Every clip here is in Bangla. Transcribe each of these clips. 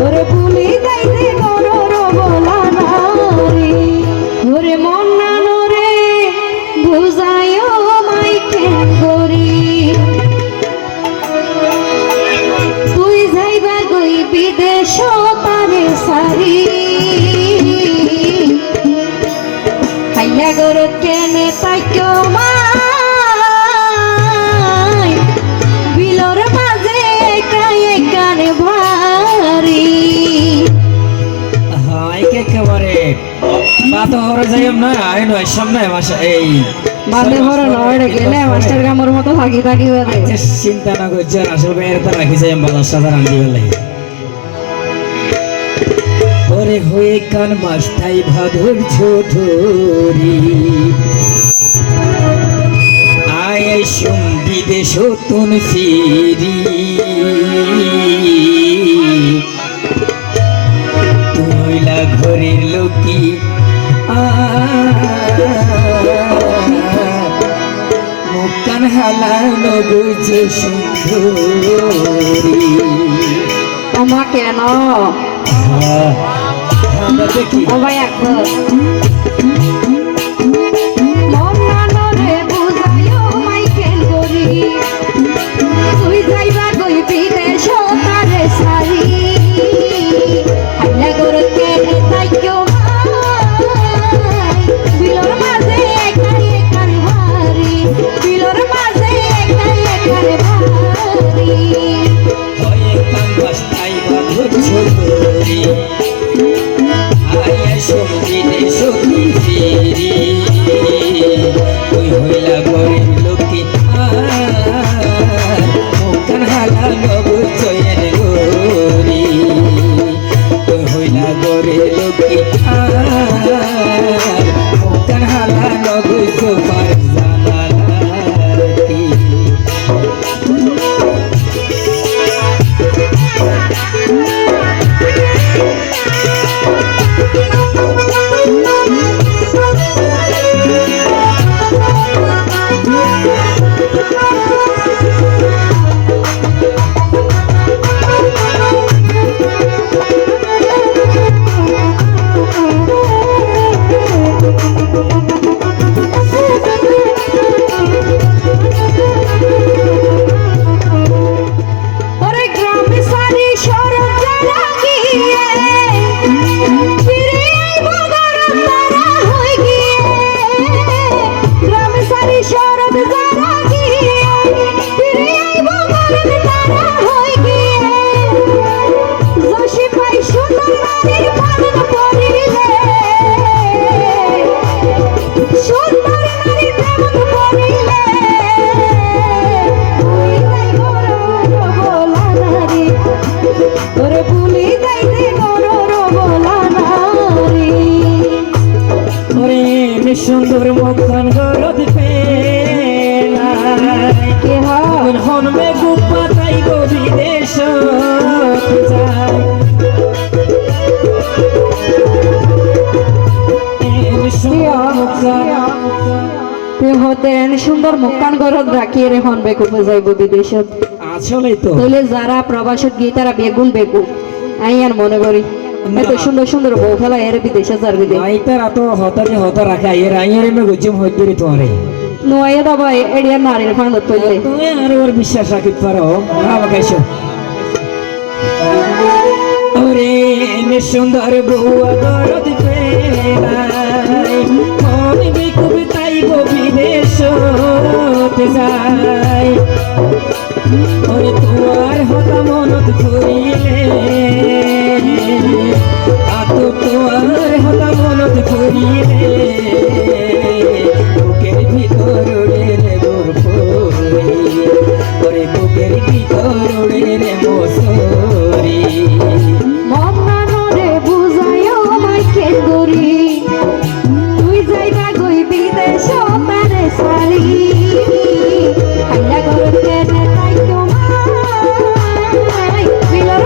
ওরে ভুলি যাইতে গরর বলা নারী ওরে মন নানরে বুঝায়ও মাই কেন করি তুই যাইবা গই বিদেশ তারে সারি হাইয়া গরত কেনে তাইকো মাই বিলর মাঝে একাই কানে ভারি হাই কে একেবারে বাতো হরে যাইম না আই নয় সামনে মাস এই বাদে হর নয় গেলে মাস্টার কামর মতো থাকি থাকি বাদে চিন্তা না করছেন আসলে এর তো রাখি যাইম বাজার সাদা রান্ধি বেলাই ওরে হয়ে কান মাস্টাই ভাদর ছোটরি আয় সুম বিদেশ তুন ফিরি তুইলা ঘরের লোকি মুকান হালানো বুঝে সুন্দরী আমা কেন আমরা দেখি ও ভাই একবার মন নানরে বুঝায়ও মাই কেন করি তুই যাইবা গই বিদেশ তারে সারি হাইলা গরত কেনে তাইকো মাই বিলর মাঝে একাই একার ভারি বিলর মাঝে একাই একার ভারি হয়ে কান মাস্টাই ভাদর ছোটরি আয় সুম বিদেশ তুন ফিরি তুই হইলা ঘরের লোকি মুকান হালানো বুঝেন গোরি তুই হইলা ঘরের লোকি মুকান হালানো বুঝো পার জানালাতি ওরে গ্রামে সারি শরৎ যারা গিয়ে ফিরে আইবো গরম তারা হই গিয়ে গ্রামে সারি শরৎ যারা গিয়ে ফিরে আইবো গরম তারা হই গিয়ে জোশী পাই সুন্দর নারীর পালন করিলে সুন্দর নারীর প্রেম করিলে ওরে ভুলি যাইতে গরর বলা নারী ওরে সুন্দর মুখান গরদ পেলাই কে হয় হনমে গুপা তাই গো বিদেশ যায় হতেন সুন্দর মুক্কান গরদ রাখিয়ে রে হন বেগুন যাইব বিদেশত আসলেই তো তাহলে যারা প্রবাসত গিয়ে তারা বেগুন বেগু আই আর মনে করি এত সুন্দর সুন্দর বউ ফেলা এর বিদেশে যার বিদেশ আইতার এত হতারি হতা রাখা এর আইয়ারে মে গুজম হইতিরি তোরে নোয়ে দাবা এড়িয়া নারীর ফান্দ তৈলে তুমি আর ওর বিশ্বাস রাখিত পারো আমাকে এসো ওরে সুন্দর বউয়া গরদ পেলাই মন বিকুব তাই গো বিদেশ যায় ওরে তোমার হতা মনত ঘুরিলে আতো তোমার হতা মনত ঘুরিলে বুকের ভিতর রে দূর পড়ি ওরে বুকের ভিতর রে মসরি মন নানরে বুঝায়ও মাই কেন করি তুই যাইবা গই বিদেশ তারে সারি হাইলা গরত কেনে তাইকো মাই বিলর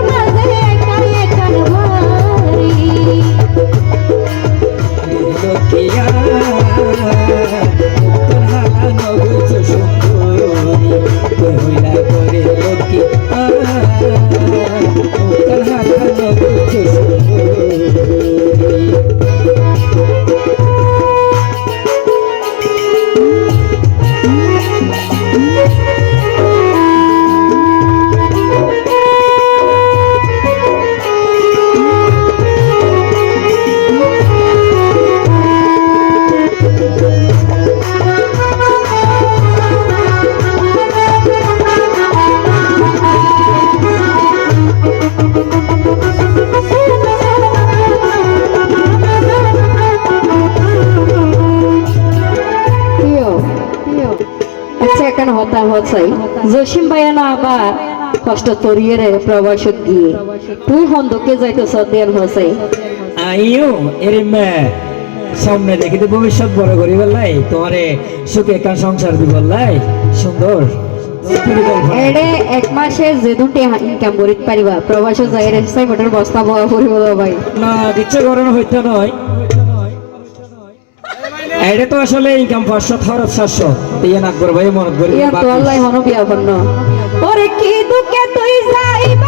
চাই জসিম ভাইয়া না আবার কষ্ট তরিয়ে রে প্রবাসত গিয়ে তুই হন্দকে যাইতেছ দেন হসাই আইও এর মে সামনে দেখি তো ভবিষ্যৎ বড় করি বললাই তোমারে সুখে একটা সংসার দিব বললাই সুন্দর এডে এক মাসে যে দুটি ইনকাম করিত পারিবা প্রবাসত যাই রে সাই মোটর বস্তা বয়া পড়িব ভাই না কিচ্ছু করানো হইতে নয় এটা তো আসলে ইনকাম 500 খরচ 700 ইয়ে না করবে মনত করি ইয়া তো আল্লাহ হনো বিয়া বন্ন ওরে কি দুকে তুই যাইব